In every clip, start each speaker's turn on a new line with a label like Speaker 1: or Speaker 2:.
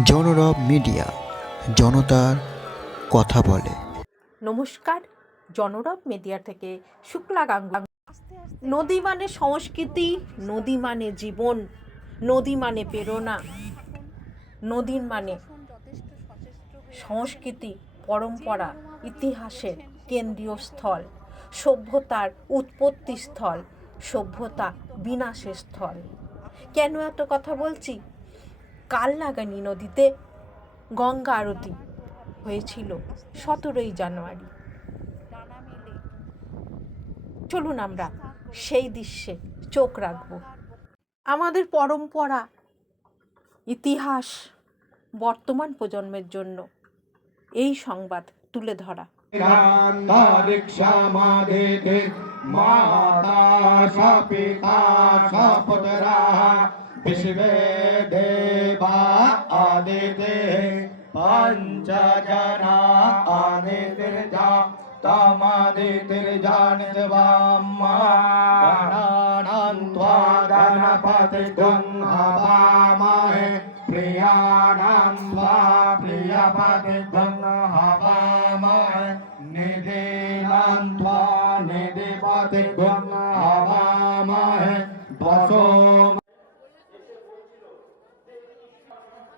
Speaker 1: জনরব media, জনতার কথা বলে।
Speaker 2: নমস্কার, জনরব মিডিয়া থেকে শুক্লা গাঙ্গুলি। নদী মানে সংস্কৃতি, নদী মানে জীবন, নদী মানে প্রেরণা, নদী মানে সংস্কৃতি, পরম্পরা, ইতিহাসের কেন্দ্রীয় স্থল, সভ্যতার উৎপত্তি স্থল, সভ্যতা বিনাশের স্থল। কেন এত কথা বলছি? কালনাগানি নদীতে গঙ্গা আরতি হয়েছিল সতেরোই জানুয়ারি। চলুন আমরা সেই দৃশ্যে চোখ রাখব। আমাদের পরম্পরা, ইতিহাস বর্তমান প্রজন্মের জন্য এই সংবাদ তুলে ধরা।
Speaker 3: মাতা विश्वे देवा आदिते पञ्चजना आदितिर्जा तमदितिर्जानिर्वाम्माणानां त्वा गणपतिगं हवामहे
Speaker 4: प्रियाणां त्वा प्रियपतिगं हवामहे निधीनां त्वा निधिपतिगं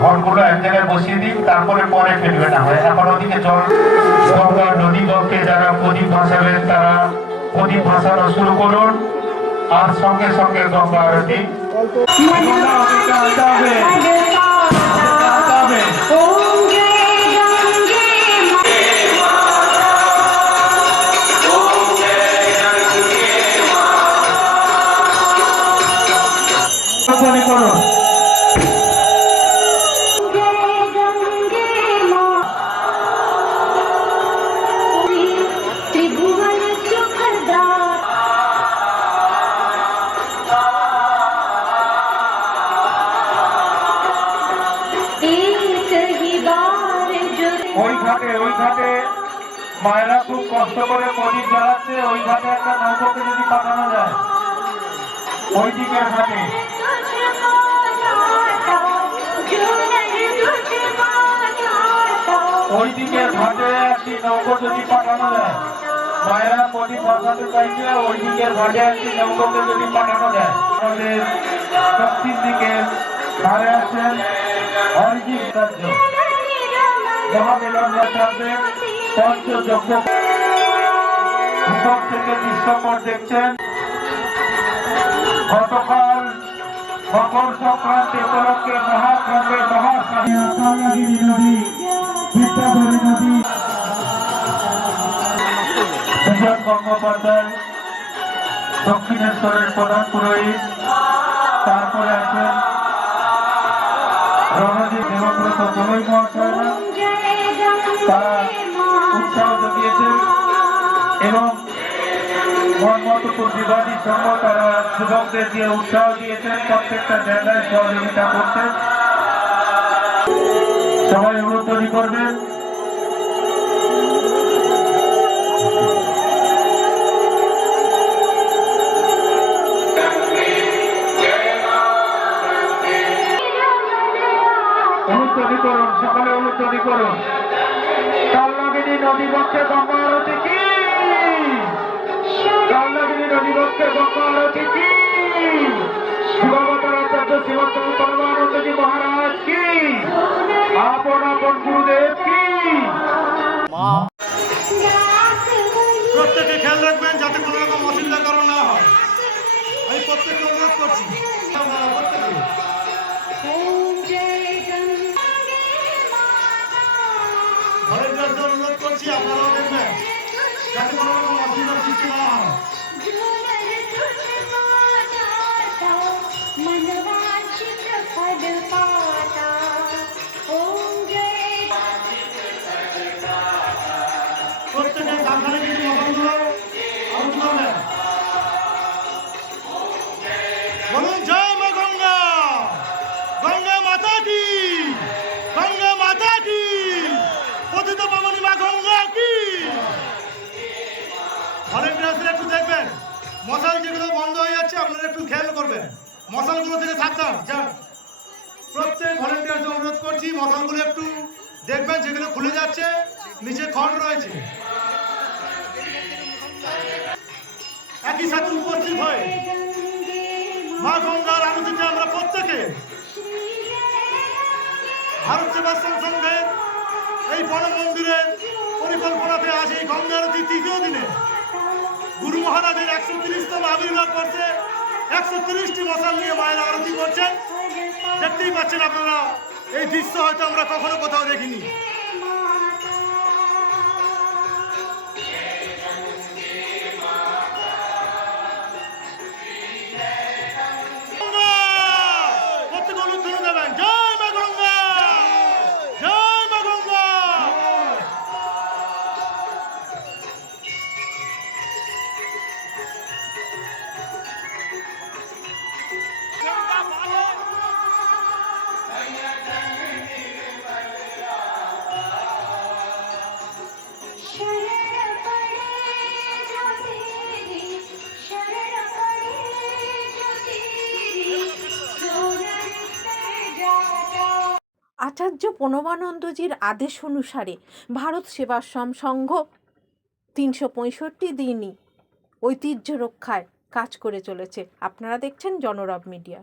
Speaker 5: ঘরগুলো এক জায়গায় বসিয়ে দিন তারপরে পরে ফেলবে না। হয় এখন ওদিকে জল গঙ্গা নদী গঙ্গে যারা প্রদীপ ভাসাবেন তারা প্রদীপ ভাসানো শুরু করুন। আর সঙ্গে সঙ্গে গঙ্গা আরতি। ওই ঘাটে ওই ঘাটে। মায়েরা খুব কষ্ট করে প্রদীপ জ্বালাচ্ছে, ওই ঘাটে একটা নৌকোকে যদি পাঠানো যায়। ওই দিকের ঘাটে। ওই দিকের ঘাটে একটি নৌকো যদি পাঠানো যায়। মায়েরা প্রদীপ বসাতে চাইছে ওই দিকের ঘাটে একটি নৌকোকে যদি পাঠানো যায়। আমাদের দক্ষিণ দিকে ধারে আছেন অরিজিৎ রাজ্য। মহামিলন থাকবে পঞ্চযজ্ঞ থেকে দৃশ্যপট দেখছেন। গতকাল মকর সংক্রান্তি উপলক্ষে বিদ্যাধরী নদী। সুজন গঙ্গোপাধ্যায় দক্ষিণেশ্বরের প্রধান পুরোহিত তারপরে আছেন রণজিৎ দেবব্রত গোলই মহাশয়রা এবং মোহাম্মদপুর বিবাদী সংঘ তারা যুবকদের দিয়ে উৎসাহ দিয়েছেন, প্রত্যেকটা জায়গায় সহযোগিতা করতে সবাই অনুরোধ তৈরি করবেন অনুরোধ তৈরি করুন, সকালে অনুরোধ তৈরি করুন। কালনাগিনী নদী বক্ষে কালনাগিনী নদী বক্ষে গঙ্গা আরতি কি? শিবাবতার আচার্য শ্রীমন্ত পরমানন্দজি মহারাজ কি? আপন আপন গুরুদেব কি?
Speaker 6: প্রত্যেকে খেয়াল রাখবেন, যাতে কোনো রকম অসুবিধা কারও না হয়। আমি প্রত্যেককে অনুরোধ করছি। অনুরোধ করছি, আপনারাও দেখবেন, যাতে কোনো রকম অসুবিধার সৃষ্টি না হয়।
Speaker 4: Thank you.
Speaker 6: মশালগুলো থেকে সাবধান যান। প্রত্যেক ভলেন্টিয়ারকে অনুরোধ করছি, মশালগুলো একটু দেখবেন, যেগুলো খুলে যাচ্ছে, নিচে খড় রয়েছে। একই সাথে উপস্থিত হয়ে মা গঙ্গার আরতিতে আমরা প্রত্যেকে ভারত সেবাশ্রম সংঘের এই বড় মন্দিরের পরিকল্পনাতে আজ এই গঙ্গা আরতি তৃতীয় দিনে গুরু মহারাজের একশো তিরিশতম আবির্ভাব করছে একশো তিরিশটি মশাল নিয়ে মায়ের আরতি করছেন। দেখতেই পাচ্ছেন আপনারা, এই দৃশ্য হয়তো আমরা কখনো কোথাও দেখিনি।
Speaker 2: আচার্য প্রণবানন্দজির আদেশ অনুসারে ভারত সেবাশ্রম সংঘ তিনশো পঁয়ষট্টি দিনই ঐতিহ্য রক্ষায় কাজ করে চলেছে। আপনারা দেখছেন জনরব মিডিয়া।